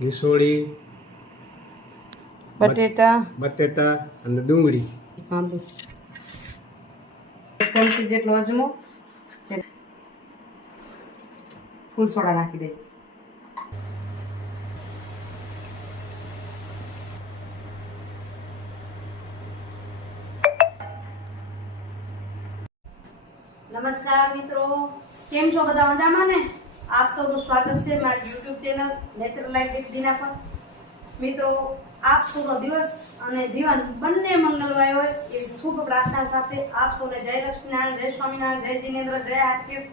લીસોળી બટેટા. બટેટા અને ડુંગળી. ચમચી જેટલો અજમો. ફૂલ સોડા નાખી દઈશ. નમસ્કાર મિત્રો. કેમ છો બધા મજામાં ને? આપ સૌનું સ્વાગત છે મારી YouTube channel natural life with Dina પર. મિત્રો, આપ સૌનો દિવસ અને જીવન બંને મંગલમય હોય એવી શુભ પ્રાર્થના સાથે આપ સૌને જય લક્ષ્મીનારાયણ, જય સ્વામિનારાયણ, જય જીનેન્દ્ર, જય આટકેશ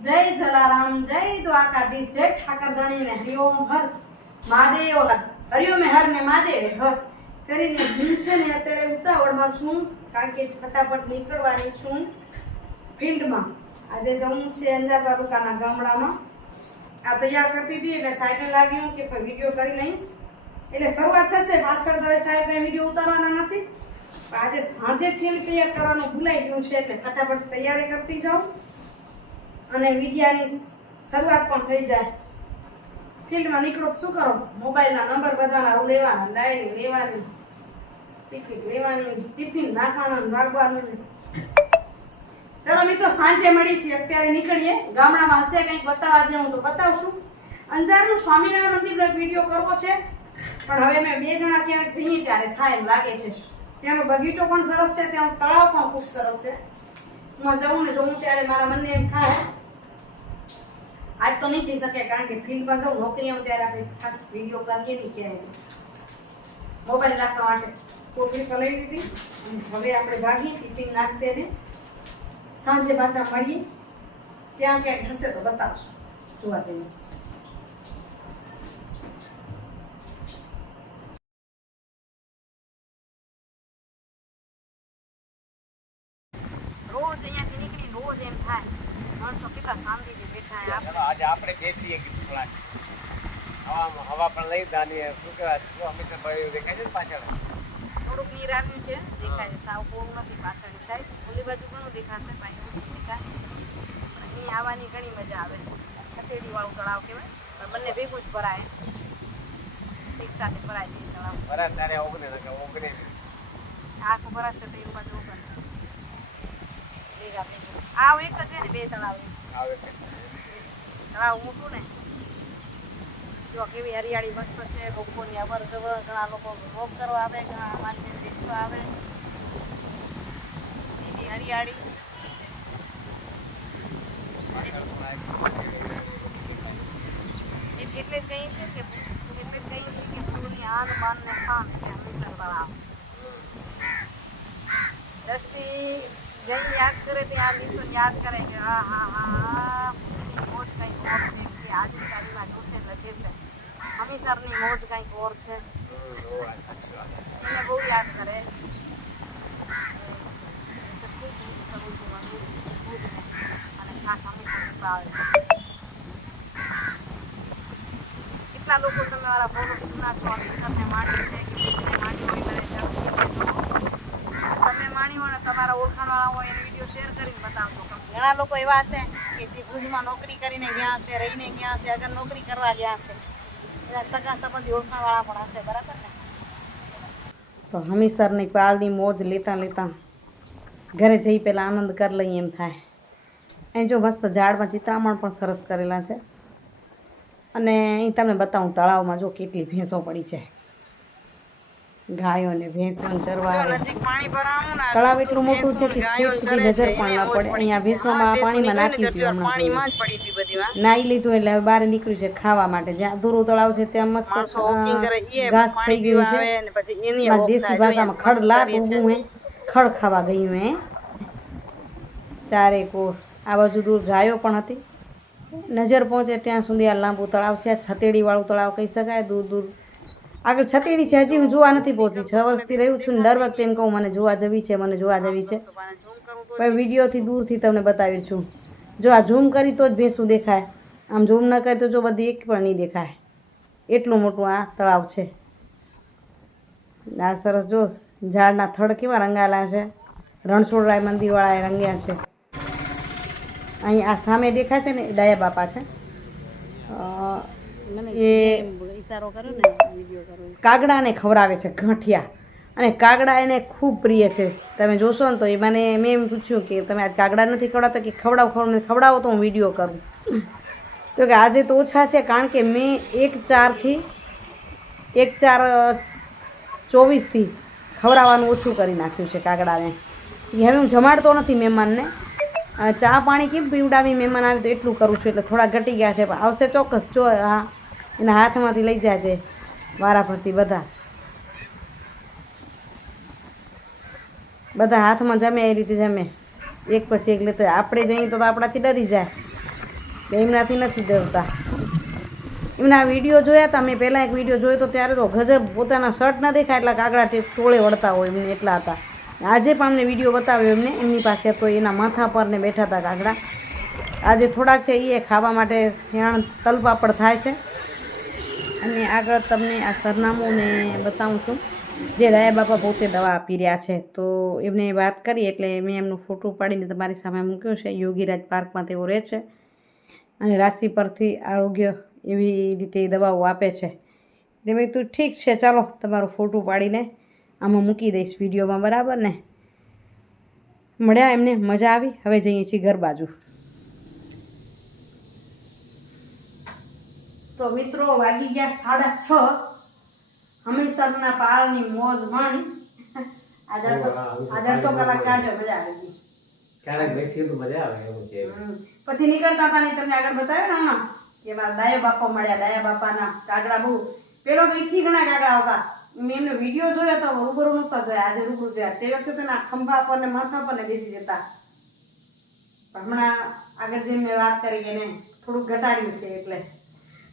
જય જલારામ, જય દ્વારકાધીશ, જય ઠાકરધણી ને હરિઓમ હર મહાદેવ હર. હરિઓમ હર ને મહાદેવ હર કરીને હું છે ને અત્યારે ઉતાવળમાં છું, કારણ કે ફટાફટ નીકળવાની છું ફિલ્ડમાં. આજે જવું છે અંજાર તાલુકાના ગામડામાં આ તૈયાર કરતી હતી એટલે સાહેબને લાગ્યું કે વીડિયો કરી નહીં એટલે શરૂઆત થશે, પાછળ તો સાહેબ કાંઈ વીડિયો ઉતારવાના નથી. આજે સાંજે થેલી તૈયાર કરવાનું ભૂલાઈ ગયું છે, એટલે ફટાફટ તૈયારી કરતી જાઉં. અને વિડિયાની શરૂઆત પણ થઈ જાય. ફિલ્ડમાં નીકળો, શું કરો? મોબાઈલના નંબર બધાના લેવાના, ડાયરી લેવાની, ટિફિન લેવાની, ટિફિન નાખવાનું વાગવાનું ચલો મિત્રો, સાંજે મળી છીએ. અત્યારે નીકળીએ. ગામડામાં હશે કંઈક, બતાવવા જેવું તો બતાવશું. અંજારનું સ્વામિનારાયણ મંદિરનો એક વીડિયો કરવો છે. પણ હવે મેં બે જણા ક્યારેક જઈએ ત્યારે થાય એમ લાગે છે. ત્યાંનો બગીચો પણ સરસ છે, ત્યાંનું તળાવ પણ ખૂબ સરસ છે. હું જઉં ને જોઉં ત્યારે મારા મનને એમ થાય. આજ તો નહીં થઈ શકે, કારણ કે ફિલ્ડમાં જાઉં, નોકરી આવું ત્યારે આપણે ખાસ વીડિયો કરીએ નહીં ક્યાંય. મોબાઈલ રાખવા માટે કોથળી તો લઈ લીધી. અને હવે આપણે ભાગી ટિફિન નાખતે દે સાંજે પાછા મળીએ. ત્યાં ક્યાંક હશે તો બતાવશું. જોવા જઈએ. રોજ અહીંયાથી નીકળી રોજ એમ થાય. માણસો કેટલા શાંતિથી બેઠા હોય. ચાલો આજે આપણે બેસીએ કીધું થોડાક હવામાં હવા પણ લઈ દાની શું કહેવાય જો હંમેશા ભાઈ દેખાય છે ને પાછળ? થોડુંક નીર આવ્યું છે. દેખાય છે. સાવ પૂરું નથી પાછળની સાઈડ ઓલી બાજુ ઘણું દેખાશે પાણી દેખાય અહીં આવવાની ઘણી મજા આવે. હથેળી વાળું તળાવ કહેવાય. પણ બંને ભેગું જ ભરાય. એક સાથે ભરાય બે તળાવ. ઓગણે ઓગણે. આખું ભરાશે તો એ બાજુ ઓગણશે ભેગા ભેગું. આવ એક જ છે ને બે તળાવ આવે તળાવ મોટું ને? જો કેવી હરિયાળી મસ્ત છે લોકોની અવર જવર ઘણા લોકો વોક કરવા આવે ઘણા માન્ય બેસવા આવે. એની હરિયાળી એ- એટલે જ કહી છે કે એટલે જ કહી છે કે ગુરુની આન બાન ને શાન કે હંમેશા તળાવ દ્રષ્ટિ જઈને યાદ કરે તે આ દિવસો યાદ કરે કે હા હા હા મોજ કંઈક ઓર છે કે આજની તારીખમાં જોશે એટલે કહેશે હમીસરની મોજ કંઈક ઓર છે એને બહુ યાદ કરે એટલે ખૂબ મિસ કરું છું મારું ભુજને અને ખાસ હમીસર આવે તમારા ઓળખાણવાળા હોય એને વીડિયો શેર કરીને બતાવજો. ઘણા લોકો એવા હશે કે જે ભુજમાં નોકરી કરીને ગયા હશે રહીને ગયા હશે અગર નોકરી કરવા ગયા હશે એના સગા સંબંધી ઓળખાણવાળા પણ હશે, બરાબર ને? તો હમીસરની પાળની મોજ લેતા લેતા ઘરે જઈ પહેલાં આનંદ કરી લઈએ એમ થાય. અહીં જો મસ્ત ઝાડમાં ચિત્રામણ પણ સરસ કરેલા છે. અને અહીં તમને બતાવું તળાવમાં જો કેટલી ભેંસો પડી છે. ગાયો ને ભેંસો ચરવા. તળાવ એટલું મોટું છે કે છેક સુધી નજર પણ ના પડે. અહીંયા ભેંસોમાં પાણીમાં નાખી દીધું હમણાં. નાઈ લીધું એટલે હવે બહાર નીકળ્યું છે ખાવા માટે. જ્યાં દૂરું તળાવ છે ત્યાં મસ્ત ઘાસ થઈ ગયું છે. દેશી ભાષામાં ખડ લાગ ઊભું હે. ખડ ખાવા ગયું હે. ચારે કોર આ બાજુ દૂર ગાયો પણ હતી. નજર પહોંચે ત્યાં સુધી આ લાંબુ તળાવ છે. આ છતેડીવાળું તળાવ કહી શકાય, દૂર દૂર. આગળ છતેડી છે, હજી હું જોવા નથી પહોંચી. છ વર્ષથી રહ્યું છું દર વખતે એમ કહું, મને જોવા જવી છે, મને જોવા જવી છે. પણ વિડીયોથી દૂરથી તમને બતાવી છું જો આ ઝૂમ કરી તો જ ભેંસું દેખાય. આમ ઝૂમ ન કરી તો જો બધી એક પણ નહીં દેખાય. એટલું મોટું આ તળાવ છે. આ સરસ જો ઝાડના થડ કેવા રંગાયેલા છે. રણછોડરાય મંદિરવાળાએ રંગ્યા છે. અહીં આ સામે દેખાય છે ને એ ડાયા બાપા છે. એ ઈશારો કરો ને કાગડાને ખવડાવે છે ગાંઠિયા. અને કાગડા એને ખૂબ પ્રિય છે. તમે જોશો ને તો એ મને મેં એમ પૂછ્યું કે તમે આજ કાગડા નથી ખવડાવતા કે ખવડાવ ખવડાવ ખવડાવો તો હું વીડિયો કરું. તો કે આજે તો ઓછા છે કારણ કે મેં એક ચારથી એક ચાર ચોવીસથી ખવડાવવાનું ઓછું કરી નાખ્યું છે કાગડાને. હવે હું જમાડતો નથી મહેમાનને. ચા પાણી કેમ પીવડાવી મહેમાન આવે? તો એટલું કરું છું, એટલે થોડા ઘટી ગયા છે, પણ આવશે ચોક્કસ. જો હા એના હાથમાંથી લઈ જાજે વારા ફરતી બધા. બધા હાથમાં જમે એ રીતે જમે. એક પછી એક લેતા આપણે જઈએ તો આપણાથી ડરી જાય. એમનાથી નથી ડરતા. એમના વીડિયો જોયા હતા, મેં પહેલાં એક વીડિયો જોયો તો ત્યારે તો ગજબ પોતાના શર્ટ ન દેખાય, એટલા કાગડા ટોળે વળતા હોય એમને એટલા હતા. આજે પણ અમને વીડિયો બતાવ્યો એમને. એમની પાસે તો એના માથા પર ને બેઠા હતા કાગડા આજે થોડાક છે એ ખાવા માટે ત્યાં તલપાપડ થાય છે. અને આગળ તમને આ સરનામું ને બતાવું છું. જે રાયા બાપા પોતે દવા આપી રહ્યા છે. તો એમને વાત કરી એટલે મેં એમનો ફોટો પાડીને તમારી સામે મૂક્યો છે. યોગીરાજ પાર્કમાં તેઓ રહે છે. અને રાશિ પરથી આરોગ્ય એવી રીતે દવાઓ આપે છે. એટલે મેં કીધું ઠીક છે, ચાલો તમારો ફોટો પાડીને આમાં મૂકી દઈશ વિડીયોમાં બરાબર ને? મળ્યા એમને મજા આવી. હવે જઈએ છીએ ઘર બાજુ. તો મિત્રો વાગી ગયા સાડા છ. હમીસરના પાળની મોજ માણી. આજે તો કલાક કાઢ્યો મજા આવી ગઈ. ક્યારેક બેસીએ તો મજા આવે એવું છે. પછી નીકળતા હતા ને તમને આગળ બતાવ્યો ને હમણાં? કે મારા દાયા બાપા મળ્યા ડાયા બાપાના કાગડા બહુ પેલો તો એથી ઘણા કાગડા હતા મેં એમનો વીડિયો જોયો તો રૂબરૂ નહોતા જોયા, આજે રૂબરૂ જોયા. તે વખતે તેના ખંભા પર ને માથા પર ને બેસી જતા. પણ હમણાં આગળ જેમ મેં વાત કરી કે એને થોડુંક ઘટાડ્યું છે એટલે.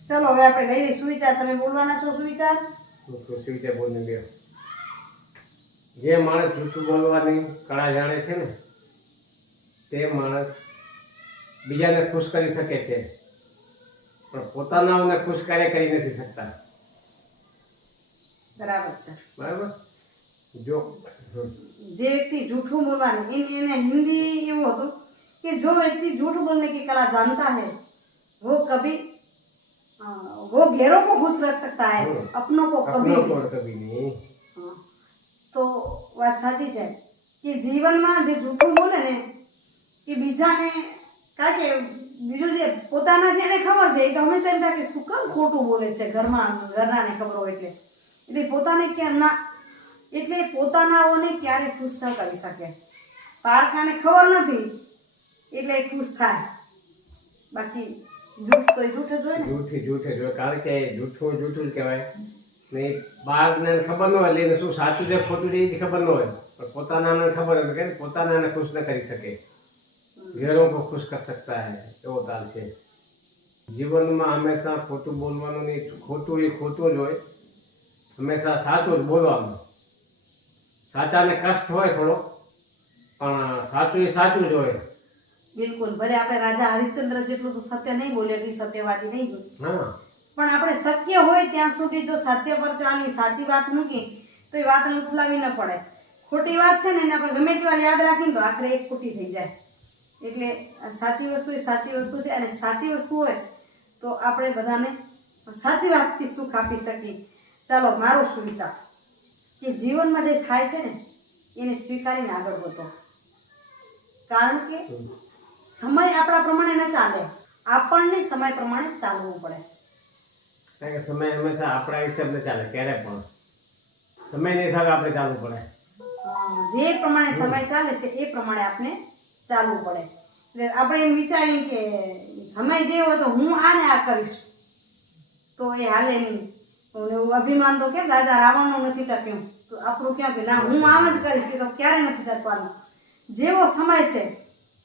ચલો, હવે આપણે લઈ લઈએ સુવિચાર તમે બોલવાના છો સુવિચાર? સુવિચાર બોલને ગયો જે માણસ જૂઠું બોલવાની કળા જાણે છે ને, તે માણસ બીજાને ખુશ કરી શકે છે. પણ પોતાનાઓને ખુશ ક્યારે કરી નથી શકતા? બરાબર છે બરાબર જો હમ. જે વ્યક્તિ जूठू बोलवाने इन એને हिंदी એવું હતું कि जो व्यक्ति झूठ बोलने की कला जानता है वो कभी अ, वो गैरों को खुश रख सकता है हम्म। अपनों को कभी अपनों नहीं પણ કભી નહીં हाँ, તો વાત સાચી છે કે જીવનમાં જે જૂઠું બોલે ને કે બીજાને કારણ કે બીજું જે પોતાના છે એને ખબર છે એ તો હંમેશા એમ થાય કે શું કામ ખોટું બોલે છે ઘરમાં ઘરનાને ખબર હોય એટલે એટલે પોતાને ક્યાં ના, એટલે પોતાનાઓને ક્યારે ખુશ ન કરી શકે. પારકાને ખબર નથી, એટલે ખુશ થાય. બાકી જૂઠ તો જૂઠ જ હોય ને. જૂઠી જૂઠે જોઈએ કારણ કે જૂઠું જૂઠું જ કહેવાય. નહીં બાળકને ખબર ન હોય, એટલે શું સાચું છે, ખોટું છે, એ ખબર ન હોય. પણ પોતાનાને ખબર હોય કે પોતાનાને ખુશ ન કરી શકે. ઘેરો કો ખુશ કરી શકતા હે, એવો તાલ છે. જીવનમાં હંમેશા ખોટું બોલવાનું નહીં ખોટું એ ખોટું જ હોય. હંમેશા સાચું જ બોલવાનું. સાચાને કષ્ટ હોય થોડો પણ સાચું એ સાચું જ હોય. બિલકુલ. ભલે આપણે રાજા હરિશ્ચંદ્ર જેટલું તો સત્ય નહીં બોલે કે સત્યવાદી નહીં હા. પણ આપણે શક્ય હોય ત્યાં સુધી જો સત્ય પર ચાલી સાચી વાત મૂકી તો એ વાતને ઉથલાવી ન પડે. ખોટી વાત છે ને એને આપણે ગમે વાર યાદ રાખીને તો આખરે એક ખોટી થઈ જાય. એટલે સાચી વસ્તુ એ સાચી વસ્તુ છે અને સાચી વસ્તુ હોય તો આપણે બધાને સાચી વાતથી સુખ આપી શકીએ. ચાલો મારો શું વિચાર કે જીવનમાં જે થાય છે ને એને સ્વીકારીને આગળ વધો. કારણ કે સમય આપણા પ્રમાણે ન ચાલે. આપણને સમય પ્રમાણે ચાલવું પડે. કારણ કે સમય હંમેશા આપણા હિસાબ ચાલે ક્યારે પણ. સમયના હિસાબે આપણે ચાલવું પડે. જે પ્રમાણે સમય ચાલે છે એ પ્રમાણે આપણે ચાલવું પડે. એટલે આપણે એમ વિચારીએ કે સમય જે હોય તો હું આને આ કરીશ? તો એ હાલે નહીં. અને એવું અભિમાન તો કે દાદા રાવણનું નથી ટક્યું તો આપણું ક્યાં કે ના હું આમ જ કરીશ તો ક્યારે નથી ટકવાનું જેવો સમય છે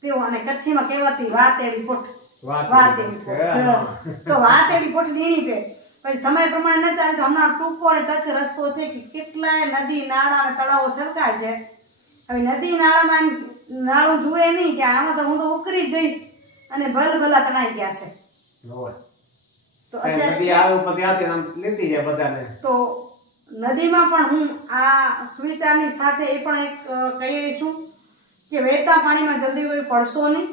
તેવો અને કચ્છીમાં કહેવાતી વાત એડી પોઠ વાત એવી એવી. તો વાત એવી પોઠ નીણી પે પછી સમય પ્રમાણે ન ચાલે તો હમણાં ટૂંકો અને ટચ રસ્તો છે કે કેટલાય નદી નાળા અને તળાવો છલકાય છે. હવે નદી નાળામાં એમ નાળું જુએ નહીં કે આમાં તો હું તો ઉકરી જઈશ. અને ભલ ભલા તણાઈ ગયા છે. તો નદી આવે ઉપરથી આવતી આમ લેતી જાય બધાને. તો નદીમાં પણ હું આ સુવિચારની સાથે એ પણ એક કહી રહી છું કે વહેતા પાણીમાં જલ્દી કોઈ પડશો નહીં.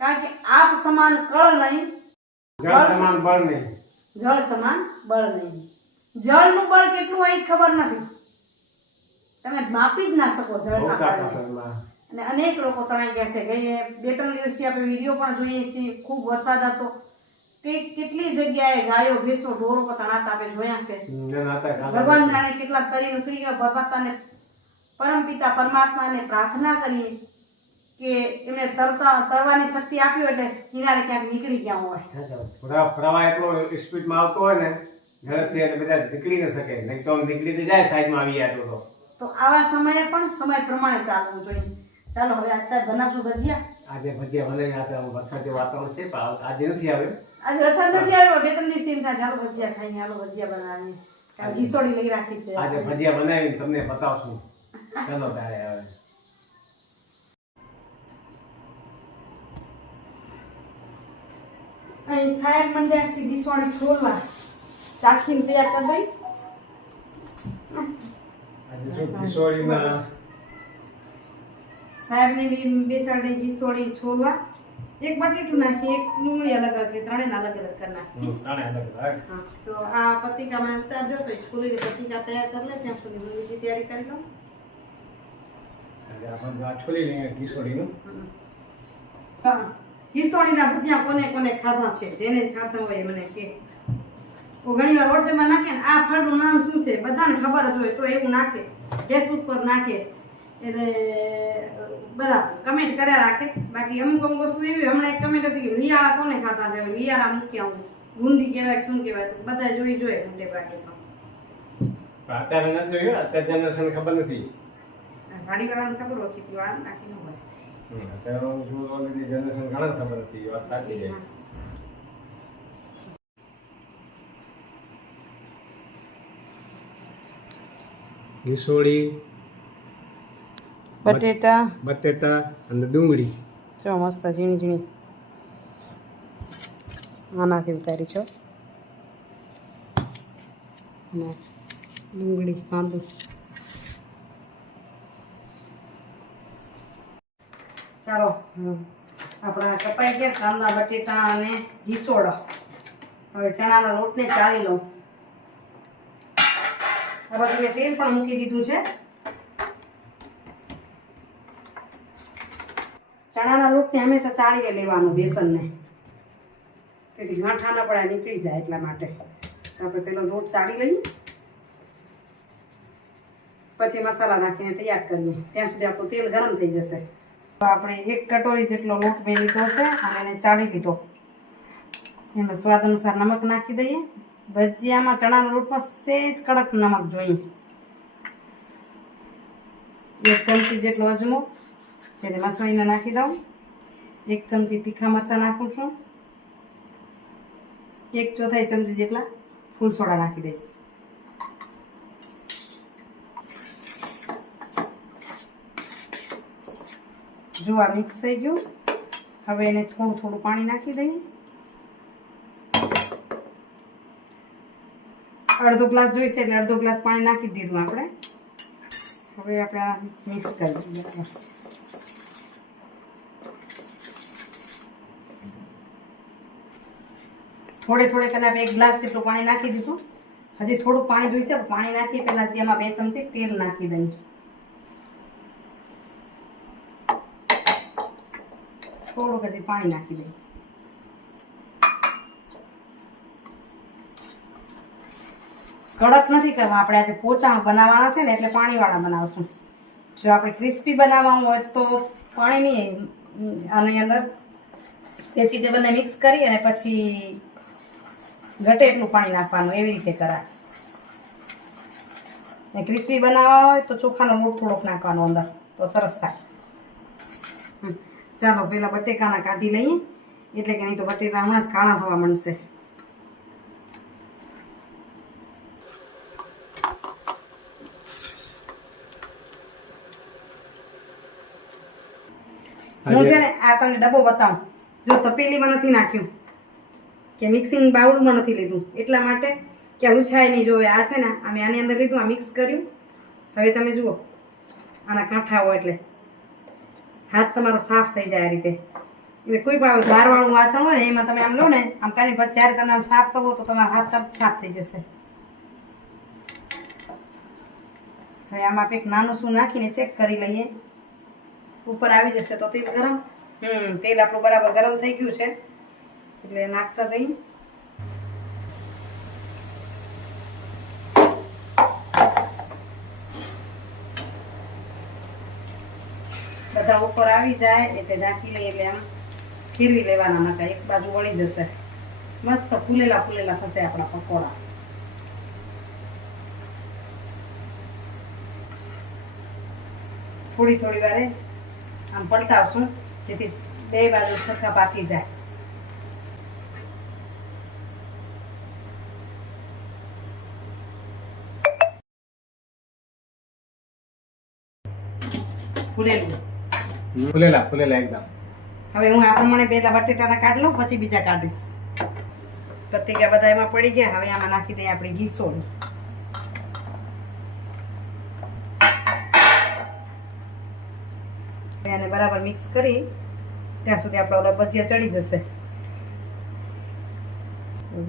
કારણ કે આપ સમાન કળ નહીં જળ સમાન બળ નહીં. જળ સમાન બળ નહીં. જળનું બળ કેટલું હોય ખબર નથી. તમે માપી જ ના શકો જળના અને અનેક લોકો તણાઈ ગયા છે. ગઈ બે ત્રણ દિવસથી આપણે વીડિયો પણ જોઈએ છીએ. ખૂબ વરસાદ હતો. કે કેટલી જગ્યાએ ગાયો ભેંસો ઢોરો પણ તણાતા આપણે જોયા છે. ભગવાન જાણે કેટલા તરી ઉતરી ગયા. પરમાત્માને પરમ પિતા પરમાત્માને પ્રાર્થના કરીએ કે એમને તરતા તરવાની શક્તિ આપી એટલે કિનારે ક્યાંક નીકળી ગયા હોય. પ્રવાહ એટલો સ્પીડમાં આવતો હોય ને ઝડપથી એટલે બધા નીકળી ન શકે. નહીં તો નીકળી તો જાય સાઈડમાં આવી જાય તો તો. આવા સમયે પણ સમય પ્રમાણે ચાલવું જોઈએ. ચાલો હવે આજ સાહેબ બનાવશું ભજીયા? આજે ભજીયા બનાવીને આજે હું વરસાદ જે વાતાવરણ છે પણ આજે નથી આવ્યું. આજે વરસાદ નથી આવ્યો બે ત્રણ દિવસ એમ થાય ચાલો ભજીયા ખાઈને ચાલો ભજીયા બનાવીએ. કાલ ઘીસોડી લઈ રાખી છે. આજે ભજીયા બનાવીને તમને બતાવશું. ચાલો તારે આવે અહીં સાહેબ મને ત્યાંથી ઘીસોડી છોડવા ચાખીને તૈયાર કરી દઈ. કિશોરીમાં સાહેબને બી બેસાડી ઘીસોડી છોડવા એક બટેટું નાખી એક ડુંગળી અલગ અલગ ત્રણેય અલગ અલગ કરી નાખી. હમ, અલગ અલગ હા, તો આ પતિકામાં ઉતારજો તો છોલીને પતિકા તૈયાર કરી લે ત્યાં સુધી હું બીજી તૈયારી કરી લઉં. આપણે છોલી લઈએ કિશોરીનું હા ઘીસોડીના ભજીયા કોને કોને ખાધા છે જેને ખાધા હોય મને કે. ઘણી વાર વોટ્સએપમાં નાખે ને આ ફળનું નામ શું છે બધાને ખબર જ હોય તો એવું નાખે ફેસબુક પર નાખે. એટલે બધા કમેન્ટ કર્યા રાખે. બાકી અમુક અમુક વસ્તુ એવી હમણાં એક કમેન્ટ હતી કે લિયાળા કોને ખાતા હવે લિયાળા મૂક્યા હું બુંદી કહેવાય શું કહેવાય? બધા જોઈ જોઈએ મોટે ભાગે પણ અત્યારે નથી જોયું? અત્યારે જનરેશન ખબર નથી. ગાડીવાળાને ખબર હોય ખેતીવાળાને નાખી ન હોય. અત્યારે હું છું ઓલરેડી જનરેશન ઘણા ખબર હતી વાત સાચી છે. બટેટા. બટેટા અને ડુંગળી. જો મસ્ત ઝીણી ઝીણી. આનાથી ઉતારી છો. અને ડુંગળી કાંદો ચાલો. આપણા કપાઈ ગયા કાંદા બટેટા અને ઘીસોડો હવે ચણાના લોટને ચાળી લઉં. હવે મેં તેલ પણ મૂકી દીધું છે. ચણાના લોટને હંમેશા ચાળીએ લેવાનું બેસનને. તેથી ગાંઠા ના પડે નીકળી જાય એટલા માટે. આપણે પેલો લોટ ચાળી લઈએ. પછી મસાલા નાખીને તૈયાર કરીએ. ત્યાં સુધી આપણું તેલ ગરમ થઈ જશે. તો આપણે એક કટોરી જેટલો લોટ મેં લીધો છે અને એને ચાળી લીધો. એમાં સ્વાદ અનુસાર નમક નાખી દઈએ. ભજીયામાં ચણાના લોટમાં સેજ કડક નમક જોઈએ. એક ચમચી જેટલો અજમો જેને મસળીને નાખી દઉં એક ચમચી તીખા મરચાં નાખું છું એક ચોથાઈ ચમચી જેટલા ફૂલ સોડા નાખી દઈશ જો આ મિક્સ થઈ ગયું હવે એને થોડું થોડું પાણી નાખી દઈએ અડધો ગ્લાસ જોઈશે એટલે અડધો ગ્લાસ પાણી નાખી દીધું આપણે હવે આપણે મિક્સ કરી દઈએ થોડે થોડે કરીને આપણે એક ગ્લાસ જેટલું પાણી નાખી દીધું. હજી થોડું પાણી જોઈશે, પાણી નાખીએ પહેલાં જે આમાં બે ચમચી તેલ નાખી દઈએ. થોડુંક હજી પાણી નાખી દઈએ. કડક નથી કરવા, આપણે આજે પોચા બનાવવાના છે ને, એટલે પાણીવાળા બનાવશું. જો આપણે ક્રિસ્પી બનાવવાનું હોય તો પાણી નહીં આની અંદર વેજીટેબલને મિક્સ કરી અને પછી ઘટે એટલું પાણી નાખવાનું એવી રીતે કરાય. ને ક્રિસ્પી બનાવવા હોય તો ચોખાનો લોટ થોડોક નાખવાનો અંદર તો સરસ થાય. ચાલો પેલા બટેકાના કાઢી લઈએ. એટલે કે નહીં તો બટેકા હમણાં જ કાળા થવા માંડશે. હું છે ને આ તમને ડબ્બો બતાવું. જો તપેલીમાં નથી નાખ્યું. કે મિક્સિંગ બાઉલમાં નથી લીધું. એટલા માટે કે આ ઉછાય નહીં. જોવે આ છે ને, આ આની અંદર લીધું, આ મિક્સ કર્યું. હવે તમે જુઓ, આના કાંઠા હોય એટલે હાથ તમારો સાફ થઈ જાય આ રીતે. એટલે કોઈ પણ ધારવાળું વાસણ હોય ને, એમાં તમે આમ લો ને, આમ કરીને પછી જ્યારે તમે આમ સાફ કરવો તો તમારા હાથ તરત સાફ થઈ જશે. હવે આમાં કંઈક નાનું શું નાખીને ચેક કરી લઈએ. ઉપર આવી જશે તો તેલ ગરમ. હમ, તેલ આપણું બરાબર ગરમ થઈ ગયું છે. એટલે નાખતા જઈએ બધા ઉપર આવી જાય, એટલે નાખી લઈએ એટલે આમ ફેરવી લેવાના નતા એક બાજુ વળી જશે. મસ્ત ફૂલેલા ફૂલેલા થશે આપણા પકોડા. થોડી થોડી વારે આમ પલટાવશું, જેથી બે બાજુ સરખા પાકી જાય. ફૂલેલું. ફૂલેલા ફૂલેલા એકદમ. હવે હું આ પ્રમાણે પહેલા બટેટાના કાઢ લઉં પછી બીજા કાઢીશ. પત્રિકા બધા એમાં પડી ગયા હવે આમાં નાખી દઈએ આપણે ઘી સોડું આને બરાબર મિક્સ કરી ત્યાં સુધી આપણે ઓલા ભજીયા ચડી જશે.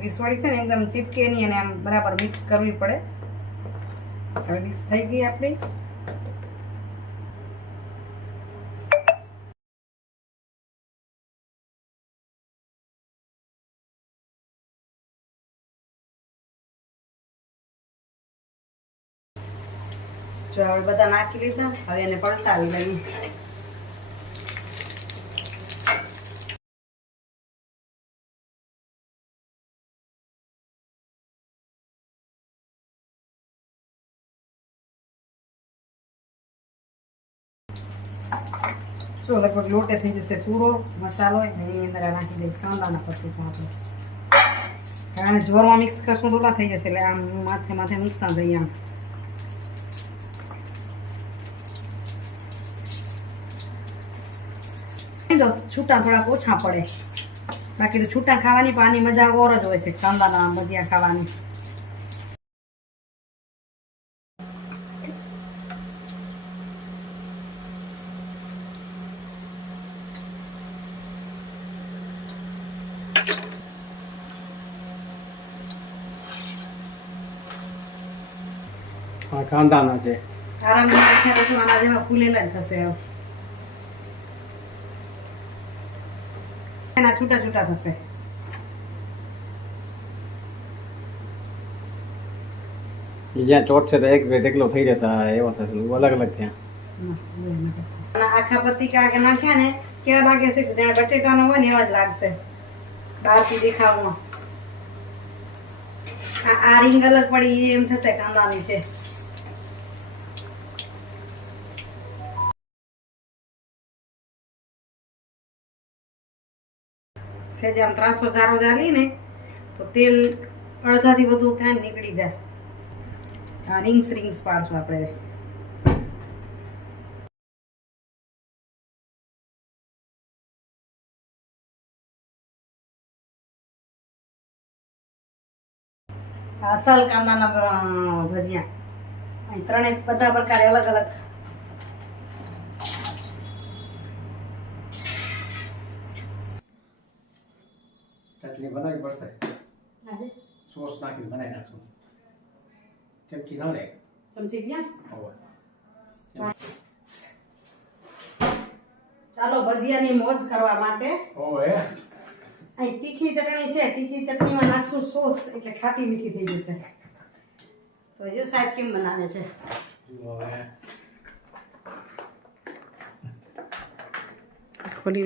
વિસવાળી છે ને એકદમ ચીપકે નહીં અને આમ બરાબર મિક્સ કરવી પડે. હવે મિક્સ થઈ ગઈ આપણી. હવે બધા નાખી લીધા. હવે એને પલટાવી લઈએ. જો લગભગ લોટે થઈ જશે પૂરો મસાલો એની અંદર નાખી દઈશ કાંદાના પછી આપણે. આને જોરમાં મિક્સ કરશું તો થઈ જશે એટલે આમ માથે માથે મૂકતા જઈએ આમ. તો છૂટા થોડાક ઓછા પડે. બાકી તો છૂટા ખાવાની પણ મજા ઓર જ હોય છે કાંદાના ભજીયા ખાવાની. કાંદાના છે. આના જેવા ફૂલેલા થશે હવે. એના છૂટા છૂટા થશે. જ્યાં ચોટ છે તો એક બે એકલો થઈ જશે એવો થશે અલગ અલગ ત્યાં. આખા પતિકા કે નાખ્યા ને કેવા લાગે છે કે જાણે બટેટાનો હોય ને એવા જ લાગશે. બહારથી દેખાવમાં. આ રીંગ અલગ પડી એમ થશે કાંદાની છે. સેજ આમ ત્રાસો જારો જાલી ને, તો તેલ અડધાથી વધુ ત્યાં નીકળી જાય. આ રિંગ્સ રિંગ્સ પાડશું આપણે. અસલ કાંદાના ભજીયા. અહીં ત્રણે બધા પ્રકારે અલગ અલગ ચટણી બનાવવી પડશે સોસ નાખીને બનાવી નાખશું ચમચી ના લે ચમચી ગયા હોવે ચાલો ભજીયાની મોજ કરવા માટે હોવે અહીં તીખી ચટણી છે તીખી ચટણીમાં નાખશું સોસ એટલે ખાટી મીઠી થઈ જશે. તો જો સાહેબ કેમ બનાવે છે? હોવે ખોલી